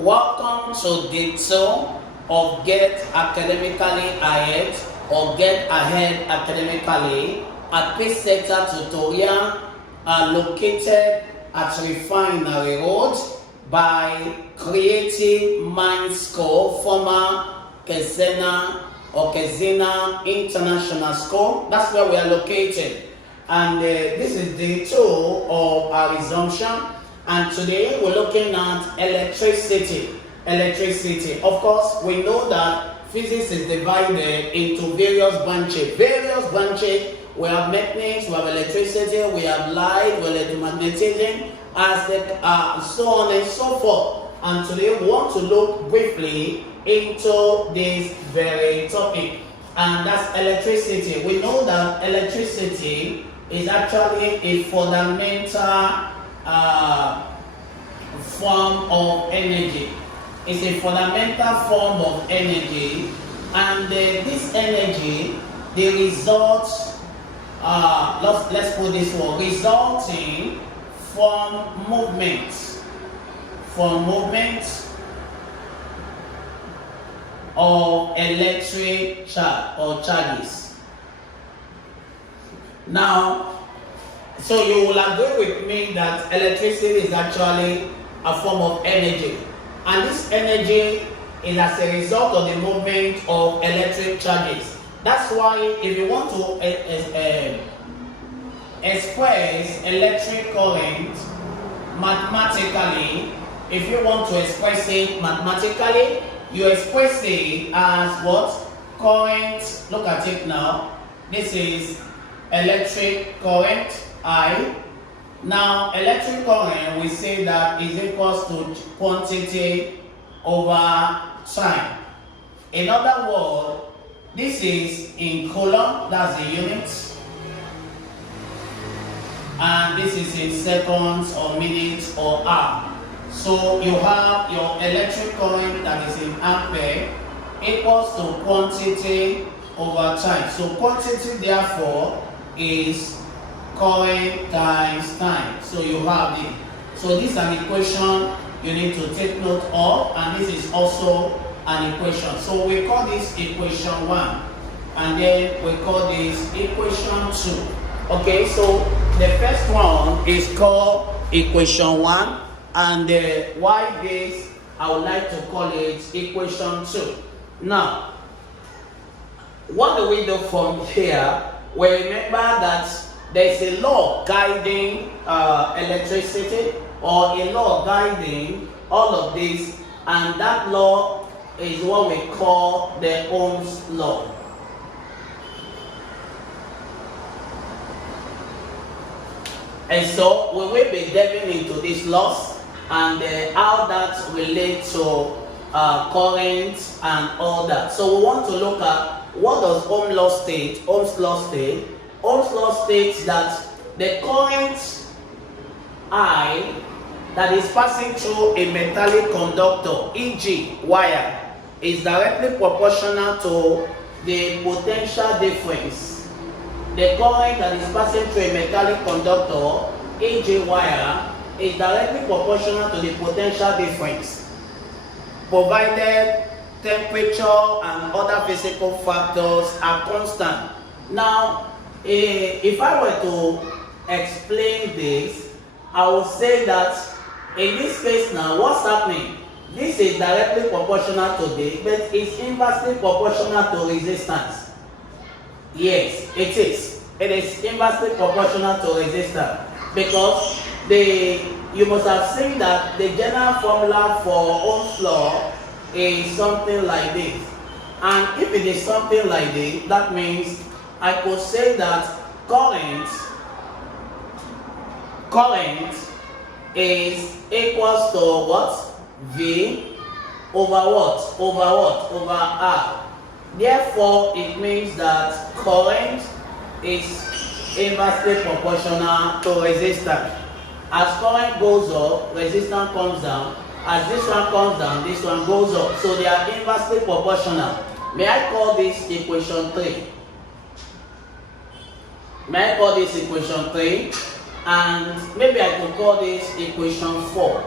Welcome to day 2 of Get Academically Ahead or Get Ahead Academically. A pace setter tutorial located at Refinery Road by Creative Minds School, former Kezena International School. That's where we are located. And this is day 2 of our resumption. And today we're looking at electricity. Of course, we know that physics is divided into various branches. We have mechanics, we have electricity, we have light, we have electromagnetism, so on and so forth. And today we want to look briefly into this very topic, and that's electricity. We know that electricity is actually a fundamental form of energy. It's a fundamental form of energy, and this energy, the results, let's put this one, resulting from movement of electric charge or charges. Now, so you will agree with me that electricity is actually a form of energy, and this energy is as a result of the movement of electric charges. That's why if you want to express electric current mathematically, if you want to express it mathematically, you express it as what? Current. Look at it now. This is electric current, I. Now, electric current, we say that is equals to quantity over time. In other words, this is in coulomb, that's the unit, and this is in seconds or minutes or hour. So you have your electric current that is in ampere equals to quantity over time. So quantity therefore is current times time. So you have it. So this is an equation you need to take note of, and this is also an equation. So we call this equation 1, and then we call this equation 2. Okay, so the first one is called equation 1, and why this, I would like to call it equation 2. Now, what do we do from here? We remember that there is a law guiding electricity, or a law guiding all of this, and that law is what we call the Ohm's law. And so we will be delving into these laws and how that relates to current and all that. So we want to look at what does Ohm's law state. Ohm's law states that the current I that is passing through a metallic conductor, e.g. wire, is directly proportional to the potential difference. The current that is passing through a metallic conductor, e.g. wire, is directly proportional to the potential difference, provided temperature and other physical factors are constant. Now, if I were to explain this, I would say that in this case now, what's happening? This is directly proportional to this, but it's inversely proportional to resistance. Yes, it is. It is inversely proportional to resistance, because you must have seen that the general formula for Ohm's law is something like this. And if it is something like this, that means I could say that current is equals to what? V over what? Over R. Therefore, it means that current is inversely proportional to resistance. As current goes up, resistance comes down. As this one comes down, this one goes up. So they are inversely proportional. May I call this equation 3? And maybe I could call this equation 4.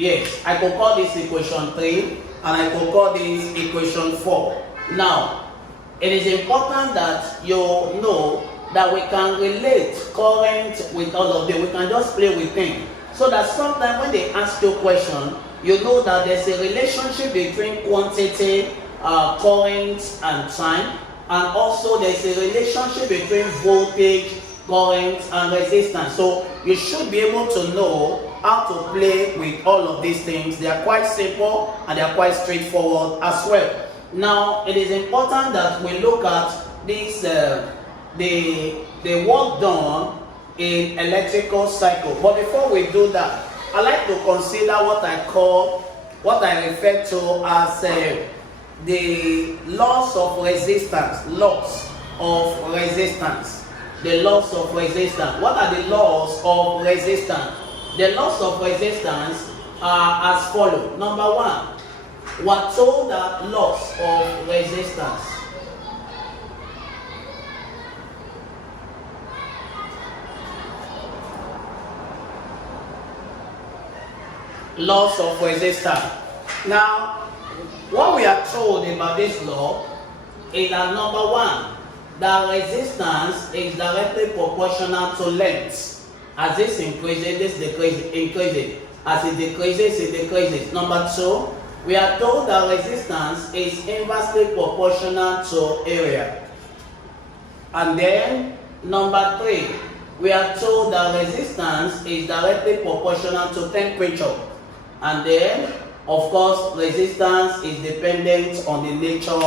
Yes, I could call this equation 3 and I could call this equation 4. Now, it is important that you know that we can relate current with all of them. We can just play with things. So that sometimes when they ask you a question, you know that there's a relationship between quantity, current, and time. And also there's a relationship between voltage, current, and resistance. So you should be able to know how to play with all of these things. They are quite simple and they are quite straightforward as well. Now, it is important that we look at this, the work done in electrical cycle. But before we do that, I like to consider what I refer to as the laws of resistance. Laws of resistance. The laws of resistance. What are the laws of resistance? The laws of resistance are as follows. Number one, we're told that laws of resistance. Laws of resistance. Now, what we are told about this law is that number one, that resistance is directly proportional to length. As this increases, this increases. As it decreases, it decreases. Number two, we are told that resistance is inversely proportional to area. And then, number three, we are told that resistance is directly proportional to temperature. And then, of course, resistance is dependent on the nature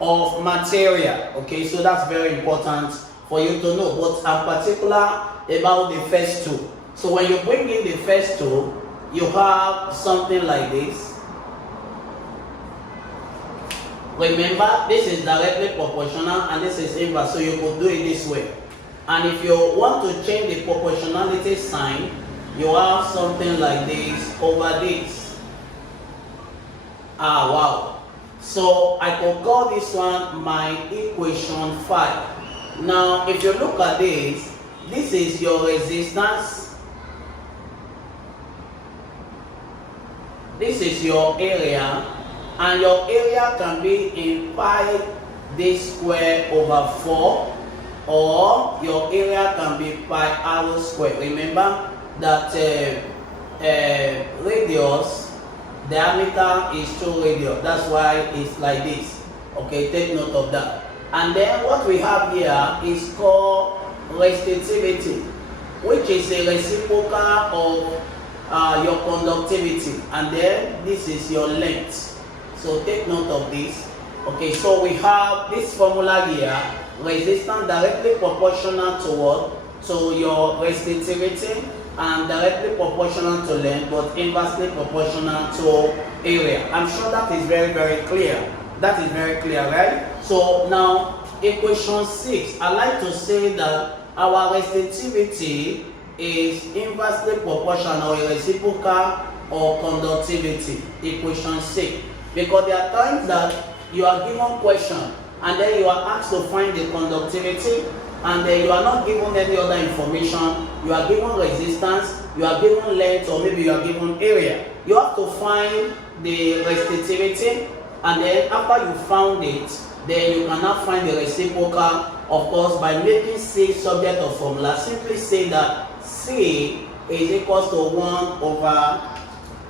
of material. Okay, so that's very important for you to know. But I'm particular about the first two. So when you bring in the first two, you have something like this. Remember, this is directly proportional and this is inverse, so you could do it this way. And if you want to change the proportionality sign, you have something like this over this. Ah, wow. So I could call this one my equation 5. Now, if you look at this is your resistance. This is your area. And your area can be in pi d square over 4, or your area can be pi r square. Remember that radius, diameter is 2 radius. That's why it's like this. Okay, take note of that. And then what we have here is called resistivity, which is a reciprocal of your conductivity. And then this is your length. So take note of this. Okay, so we have this formula here. Resistance directly proportional to what? To your resistivity, and directly proportional to length, but inversely proportional to area. I'm sure that is very, very clear. That is very clear, right? So now, equation 6, I like to say that our resistivity is inversely proportional, reciprocal, or conductivity. Equation 6. Because there are times that you are given question and then you are asked to find the conductivity, and then you are not given any other information. You are given resistance, you are given length, or maybe you are given area. You have to find the resistivity, and then after you found it, then you cannot find the reciprocal, of course, by making C subject of formula. Simply say that C is equals to 1 over,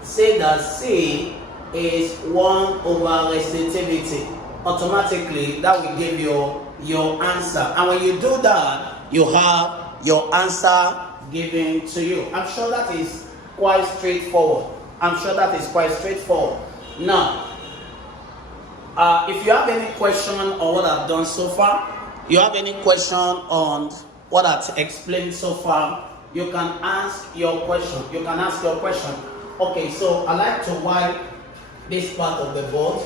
say that C is 1 over resistivity. Automatically, that will give you your answer. And when you do that, you have your answer given to you. I'm sure that is quite straightforward. Now, if you have any question on what I've done so far, you have any question on what I've explained so far, you can ask your question. Okay, so I like to wipe this part of the board.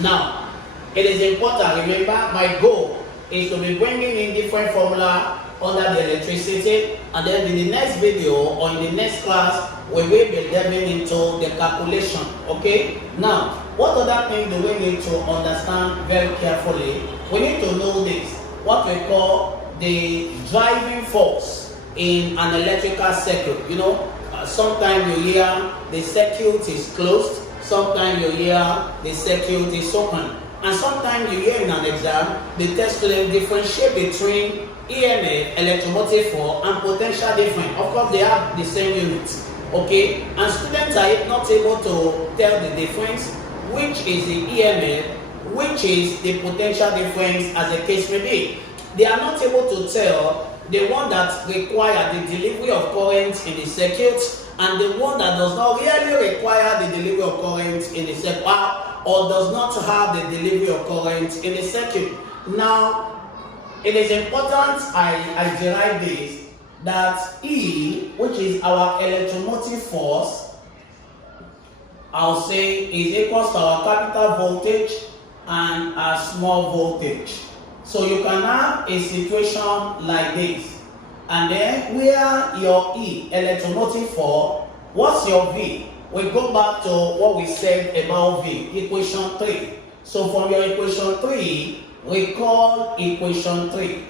Now, it is important, remember, my goal is to be bringing in different formula under the electricity, and then in the next video or in the next class, we will be delving into the calculation. Okay? Now, what other thing do we need to understand very carefully? We need to know this, what we call the driving force in an electrical circuit. You know, sometimes you hear the circuit is closed, sometimes you hear the circuit is open, and sometimes you hear in an exam the test student differentiate between EMF, electromotive force, and potential difference. Of course, they have the same units, okay? And students are not able to tell the difference, which is the EMF, which is the potential difference, as the case may be. They are not able to tell the one that requires the delivery of current in the circuit and the one that does not really require the delivery of current in the circuit, or does not have the delivery of current in the circuit. Now, it is important I derive this, that E, which is our electromotive force, I'll say is equals to our capital voltage and our small voltage. So you can have a situation like this, and then where your E, electromotive force, what's your V? We go back to what we said about V, equation 3. So from your equation 3, we call equation 3.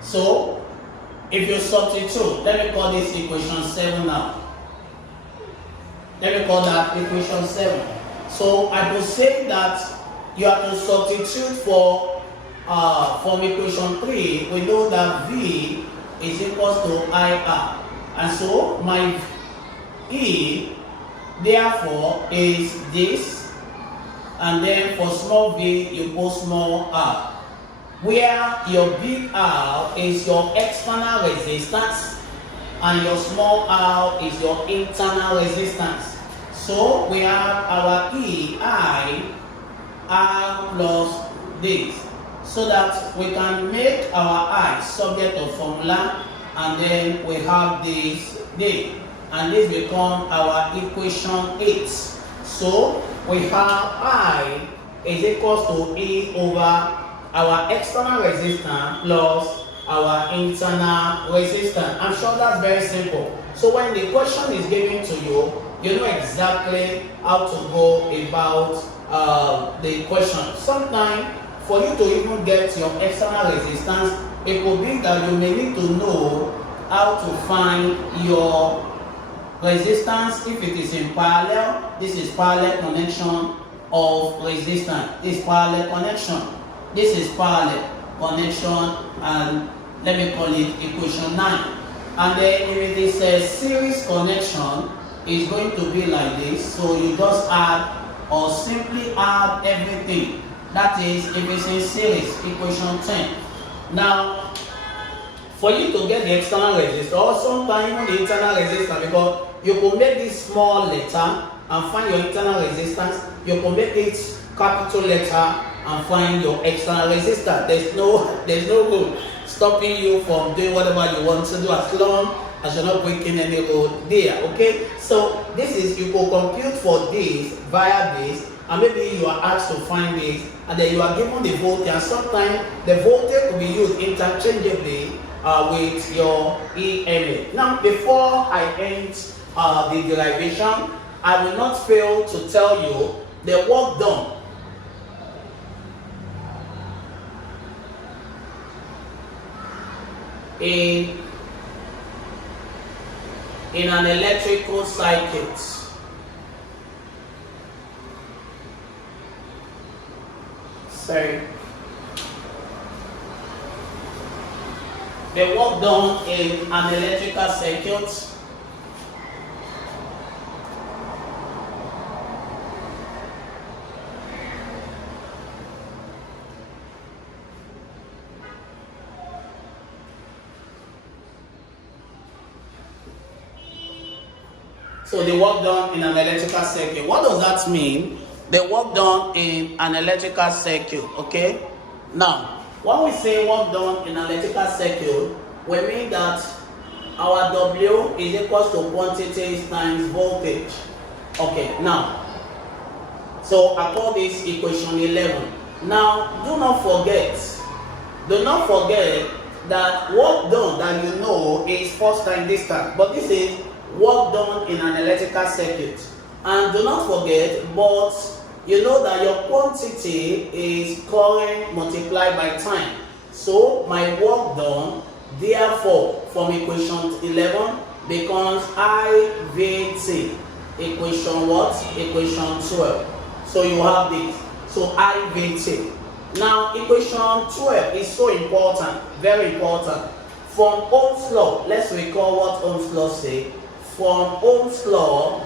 So if you substitute, let me call this equation 7 now. Let me call that equation 7. So I will say that you have to substitute for from equation 3, we know that V is equals to IR. And so my E therefore is this, and then for small v you put small r, where your big R is your external resistance and your small r is your internal resistance. So we have our E, I, R plus this, so that we can make our I subject to formula, and then we have this D, and this become our equation 8. So we have I is equals to E over our external resistance plus our internal resistance. I'm sure that's very simple. So when the question is given to you, you know exactly how to go about the question. Sometimes for you to even get your external resistance, it could be that you may need to know how to find your resistance. If it is in parallel, this is parallel connection of resistance. This is parallel connection. This is parallel connection, and let me call it equation 9. And then if it is a series connection, it's going to be like this. So you just add or simply add everything. That is, if it's in series, equation 10. Now, for you to get the external resistance, or sometimes the internal resistance, because you could make this small letter and find your internal resistance, you could make it capital letter and find your external resistance. There's no rule stopping you from doing whatever you want to do, as long as you're not breaking any rule there. Okay, so this is, you will compute for this via this, and maybe you are asked to find this, and then you are given the voltage, and sometimes the voltage will be used interchangeably with your EMA. Now, before I end the derivation, I will not fail to tell you the work done in an electrical circuit. Sorry. The work done in an electrical circuit So the work done in an electrical circuit. What does that mean? The work done in an electrical circuit, okay? Now, when we say work done in an electrical circuit, we mean that our W is equal to quantity times voltage. Okay, now, so I call this equation 11. Now, do not forget that work done that you know is first time distance, but this is work done in an electrical circuit. And do not forget, but you know that your quantity is current multiplied by time. So my work done, therefore, from equation 11 becomes IVT. Equation what? Equation 12. So you have this. So IVT. Now equation 12 is so important, very important. From Ohm's law, let's recall what Ohm's law say. From Ohm's law,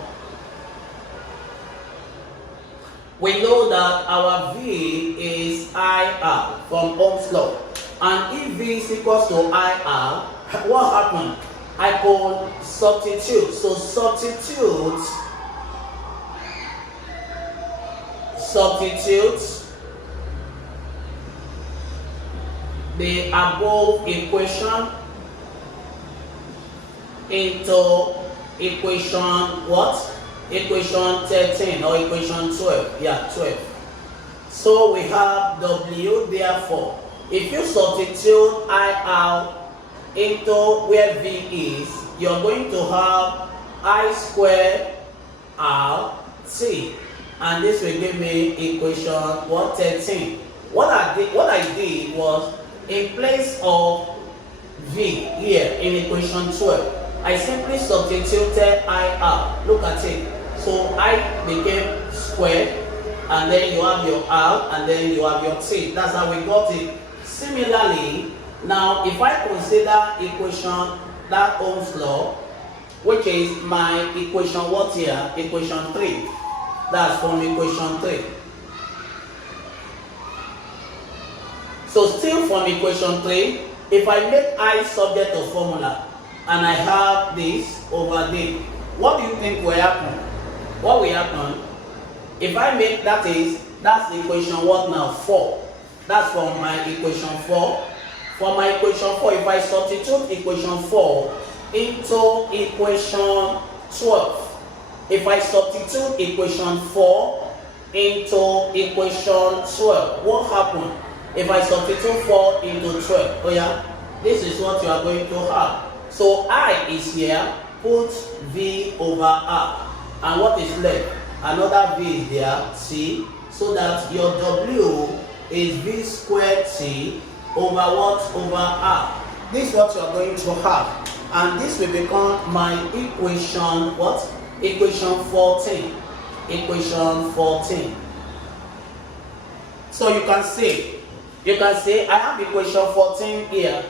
we know that our V is IR from Ohm's law. And if V is equals to IR, what happened? I could substitute. So substitute the above equation into equation what? Equation 13 or equation 12. Yeah, 12. So we have W, therefore, if you substitute IR into where V is, you're going to have I squared RT. And this will give me equation 113. What I did was, in place of V here in equation 12, I simply substituted IR. Look at it. So I became squared, and then you have your R, and then you have your T. That's how we got it. Similarly, now if I consider equation, that Ohm's law, which is my equation what here? Equation 3. That's from equation 3. So still from equation 3, if I make I subject to formula, and I have this over there, what do you think will happen? What will happen? If I make that's the equation what now? 4. That's from my equation 4. For my equation 4, if I substitute equation 4 into equation 12, if I substitute equation 4 into equation 12, what happened? If I substitute 4 into 12, oh yeah, this is what you are going to have. So I is here, put V over R. And what is left? Another V is there, T, so that your W is V squared T over what? Over R. This is what you are going to have. And this will become my equation, what? Equation 14. Equation 14. So you can say I have equation 14 here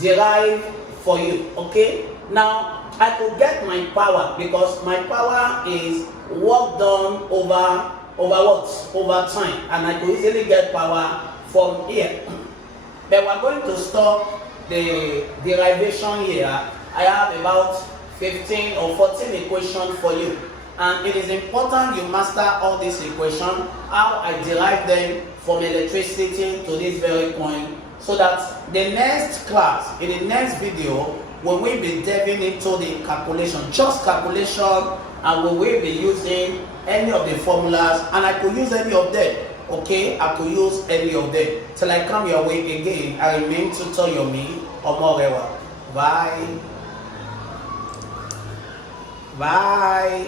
derived for you. Okay? Now I could get my power, because my power is work done over what? Over time. And I could easily get power from here. But we're going to stop the derivation here. I have about 15 or 14 equations for you. And it is important you master all these equations, how I derive them from electricity to this very point, so that the next class, in the next video, we will be delving into the calculation, just calculation, and we will be using any of the formulas, and I could use any of them. Okay, I could use any of them. Till I come your way again, I remain Tutor Yomi Omorewa. Bye. Bye.